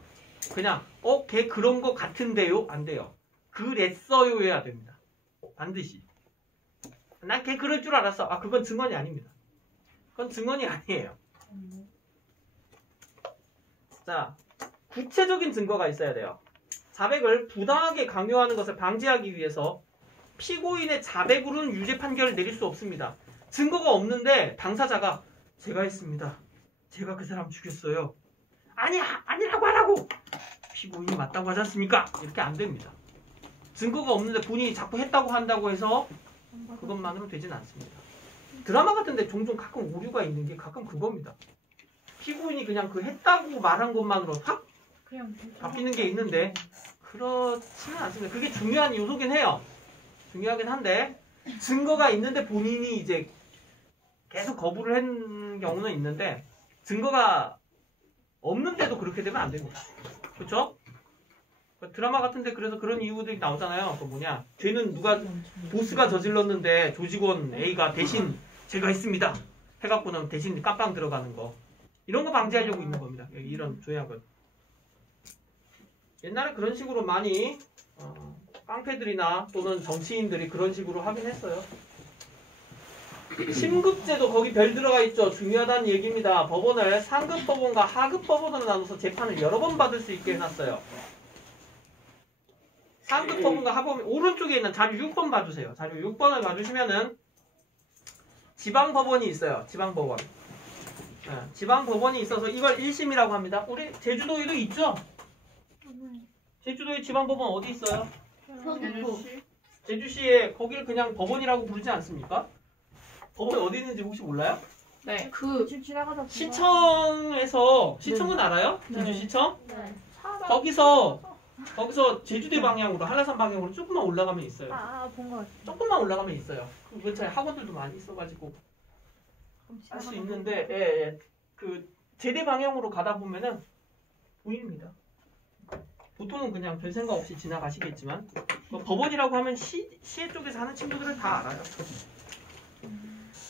그냥 걔 그런 거 같은데요? 안 돼요. 그랬어요 해야 됩니다. 반드시. 난 걔 그럴 줄 알았어. 그건 증언이 아닙니다. 그건 증언이 아니에요. 자, 구체적인 증거가 있어야 돼요. 자백을 부당하게 강요하는 것을 방지하기 위해서 피고인의 자백으로는 유죄 판결을 내릴 수 없습니다. 증거가 없는데 당사자가 제가 했습니다. 제가 그 사람 죽였어요. 아니라고 하라고. 피고인이 맞다고 하지 않습니까? 이렇게 안 됩니다. 증거가 없는데 본인이 자꾸 했다고 한다고 해서 그것만으로 되진 않습니다. 드라마 같은데 종종 가끔 오류가 있는 게 가끔 그겁니다. 피고인이 그냥 그 했다고 말한 것만으로 확 바뀌는 게 있는데 그렇지는 않습니다. 그게 중요한 요소긴 해요. 중요하긴 한데 증거가 있는데 본인이 이제 계속 거부를 한 경우는 있는데 증거가 없는데도 그렇게 되면 안 됩니다. 그렇죠? 드라마 같은데 그래서 그런 이유들이 나오잖아요. 그 죄는 누가 보스가 저질렀는데 조직원 A가 대신 제가 했습니다. 해갖고는 대신 깜빵 들어가는 거. 이런 거 방지하려고 있는 겁니다. 이런 조약은. 옛날에 그런 식으로 많이 깡패들이나 또는 정치인들이 그런 식으로 하긴 했어요. 심급제도 거기 별 들어가 있죠. 중요하다는 얘기입니다. 법원을 상급 법원과 하급 법원으로 나눠서 재판을 여러 번 받을 수 있게 해놨어요. 상급 법원과 하급 법원 오른쪽에 있는 자료 6번 봐주세요. 자료 6번을 봐주시면은 지방법원이 있어요. 지방법원. 지방법원이 있어서 이걸 1심이라고 합니다. 우리 제주도에도 있죠? 제주도에 지방법원 어디 있어요? 서귀포. 제주시에 거기를 그냥 법원이라고 부르지 않습니까? 법원이 어디 있는지 혹시 몰라요? 네. 지금 지나가다 시청에서 시청은 알아요? 제주시청? 네. 거기서 제주도 방향으로 한라산 방향으로 조금만 올라가면 있어요. 본 것 같아. 조금만 올라가면 있어요. 그 근처에 학원들도 많이 있어가지고 할 수 있는데 그 제대 방향으로 가다 보면은 보입니다. 보통은 그냥 별 생각 없이 지나가시겠지만 뭐 법원이라고 하면 시의 쪽에 사는 친구들은 다 알아요.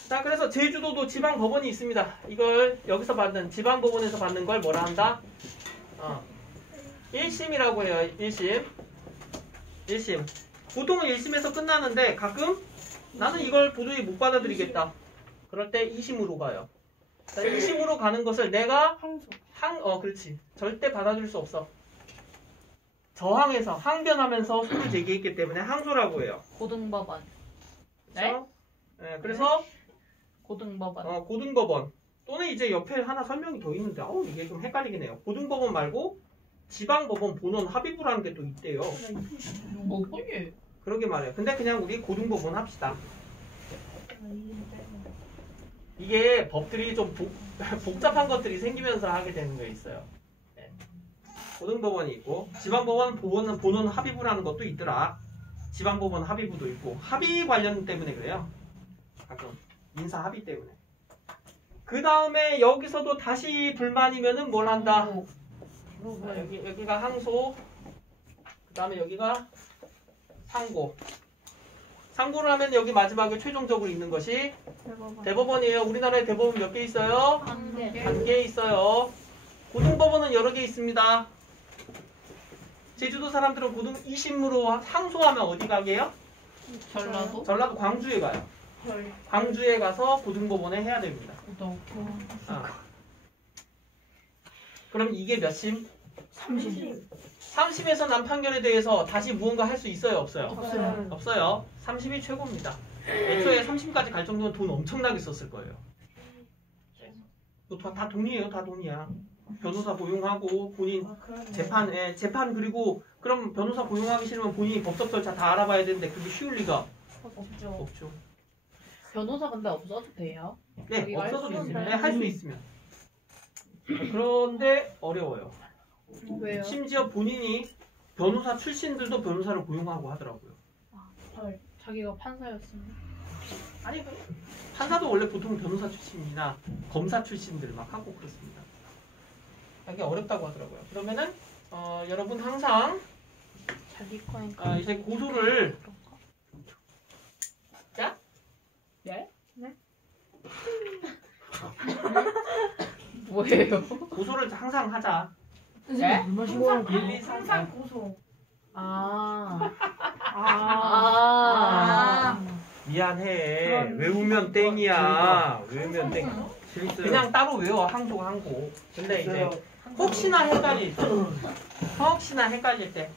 자, 그래서 제주도도 지방법원이 있습니다. 이걸 여기서 받는 지방법원에서 받는 걸 뭐라 한다? 1심이라고 해요. 1심. 보통은 1심에서 끝나는데 가끔 나는 이걸 도저히 못 받아들이겠다. 그럴 때 2심으로 가요. 자, 2심으로 가는 것을 내가 그렇지. 절대 받아들일 수 없어. 저항해서 항변하면서 소를 제기했기 때문에 항소라고 해요. 고등법원. 그렇죠? 네, 그래서 고등법원. 고등법원 또는 이제 옆에 하나 설명이 더 있는데 이게 좀 헷갈리긴 해요. 고등법원 말고 지방법원 본원 합의부라는 게 또 있대요. 뭐 그게? 그러게 말해요. 근데 그냥 우리 고등법원 합시다. 이게 법들이 좀 복잡한 것들이 생기면서 하게 되는 게 있어요. 네. 고등법원이 있고 지방법원 본원 합의부라는 것도 있더라. 지방법원 합의부도 있고 합의 관련 때문에 그래요. 가끔 민사 합의 때문에. 그 다음에 여기서도 다시 불만이면은 뭘 한다? 여기가 항소. 그 다음에 여기가 상고. 상고를 하면 여기 마지막에 최종적으로 있는 것이 대법원이에요. 우리나라에 대법원 몇 개 있어요? 한 개 있어요. 고등법원은 여러 개 있습니다. 제주도 사람들은 고등 2심으로 항소하면 어디 가게요? 전라도 광주에 가요. 광주에 가서 고등법원에 해야 됩니다. 그럼 이게 몇 심? 30. 3심에서 난 판결에 대해서 다시 무언가 할 수 있어요? 없어요? 없어요. 없어요. 3심이 최고입니다. 애초에 3심까지 갈 정도면 돈 엄청나게 썼을 거예요. 다 돈이에요. 다 돈이야. 변호사 고용하고 본인 재판 그리고 그럼 변호사 고용하기 싫으면 본인이 법적 절차 다 알아봐야 되는데 그게 쉬울 리가 없죠. 변호사 근데 없어도 돼요? 네, 우리가 없어도 할 수 됩니다. 있는데. 네, 할 수 있으면. 그런데 어려워요. 왜요? 심지어 본인이 변호사 출신들도 변호사를 고용하고 하더라고요. 자기가 판사였으면. 아니, 판사도 원래 보통 변호사 출신이나 검사 출신들 막 하고 그렇습니다. 이게 어렵다고 하더라고요. 그러면은 여러분 항상 자기 거인 이제 고소를 자? 네? 뭐예요? 고소를 항상 하자. 네? 항상 항상 고소. 미안해. 외우면 땡이야. 외우면 땡. 그냥 따로 외워. 항고. 근데 이제 혹시나 헷갈릴 때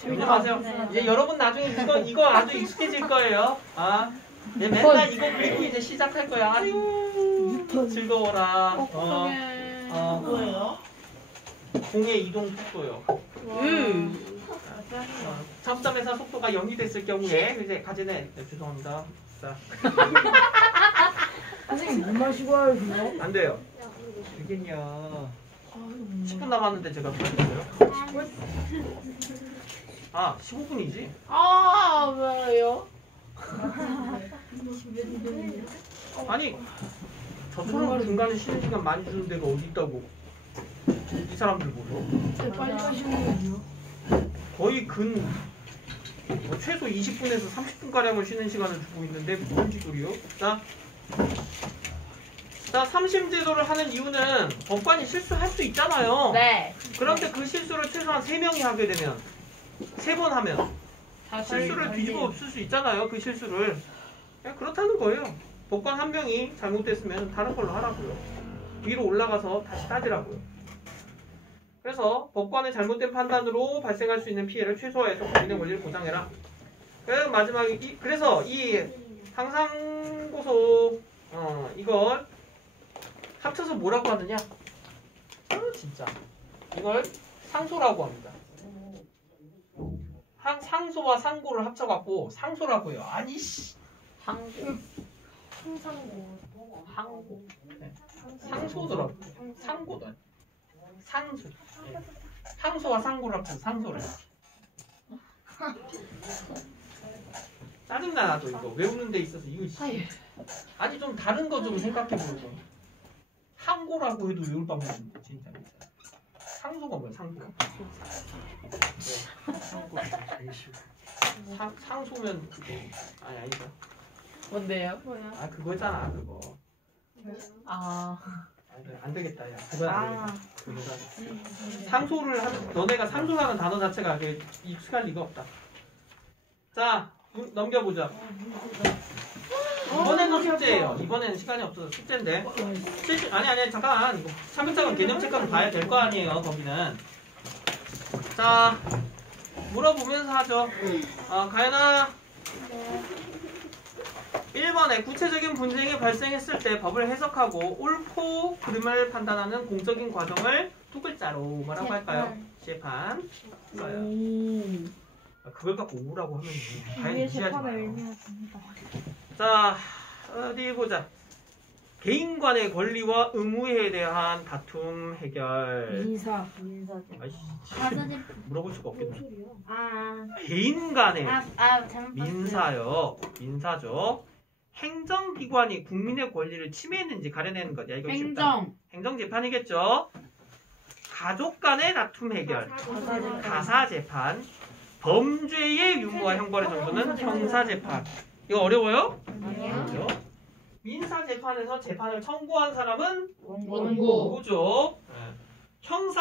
조심하세요. 이제 여러분 나중에 이거 아주 익숙해질 거예요. 이제 맨날 이거 그리고 이제 시작할 거야. 아유 즐거워라. 뭐예요? 공의 이동 속도요. 점점에서 속도가 0이 됐을 경우에 이제 가지네. 죄송합니다. 자, 선생님 물 마시고 와요 그거? 안 돼요. 되겠냐. 10분 남았는데 제가 그랬어요. 15분이지? 왜요? 아니 저처럼 중간에 쉬는 시간 많이 주는 데가 어디 있다고? 이 사람들 보소. 빨리 마시고 와요. 거의 최소 20분에서 30분가량을 쉬는 시간을 주고 있는데 무슨 짓소리요? 자, 3심 제도를 하는 이유는 법관이 실수할 수 있잖아요. 네. 그런데 그 실수를 최소한 3명이 하게 되면 3번 하면 실수를 뒤집어 엎을 수 있잖아요. 그 실수를. 그냥 그렇다는 거예요. 법관 한 명이 잘못됐으면 다른 걸로 하라고요. 위로 올라가서 다시 따지라고요. 그래서 법관의 잘못된 판단으로 발생할 수 있는 피해를 최소화해서 국민의 권리를 보장해라. 그래서 마지막에 그래서 이 상상고소 이걸 합쳐서 뭐라고 하느냐? 진짜 이걸 상소라고 합니다. 상소와 상고를 합쳐갖고 상소라고 해요. 아니 씨. 항고. 항상고. 항고. 상소더라고. 상고도 아니야. 상소. 예. 상소와 상고를 합쳐서 상소를 해. 짜증나 나도 이거 외우는 데 있어서 이거 아니 좀 다른 거 좀 생각해보고 상고라고 해도 외울 방법이 있는데 진짜 상소가 뭐야 상소 상고 상소면 그거 아니 아니다 뭔데요? 아 그거잖아 그거 안 되겠다 야 그건 안 되겠다 그거는. 상소를 너네가 상소라는 단어 자체가 익숙할 리가 없다. 자 넘겨보자. 이번에는 숙제예요. 이번에는 시간이 없어서 숙제인데. 아니 잠깐 이거 차근차근 개념 체크는 봐야 될 거 아니에요. 거기는. 자 물어보면서 하죠. 가연아. 1번에 구체적인 분쟁이 발생했을 때 법을 해석하고 옳고 그름을 판단하는 공적인 과정을 두 글자로 뭐라고 할까요? 재판. 그걸 갖고 오라고 하면 당연히 무시하지 마요. 자 어디 보자. 개인 간의 권리와 의무에 대한 다툼 해결. 민사. 아이씨, 가사집. 물어볼 수가 없겠네. 아. 개인 간의 잘못 민사요. 민사죠. 행정기관이 국민의 권리를 침해했는지 가려내는 거죠. 이거 쉽다. 행정재판이겠죠. 가족 간의 다툼 해결. 가사재판. 범죄의 유무와 형벌의 정도는 형사재판. 이거 어려워요? 아니요. 민사재판에서 재판을 청구한 사람은 원고. 원고죠. 형사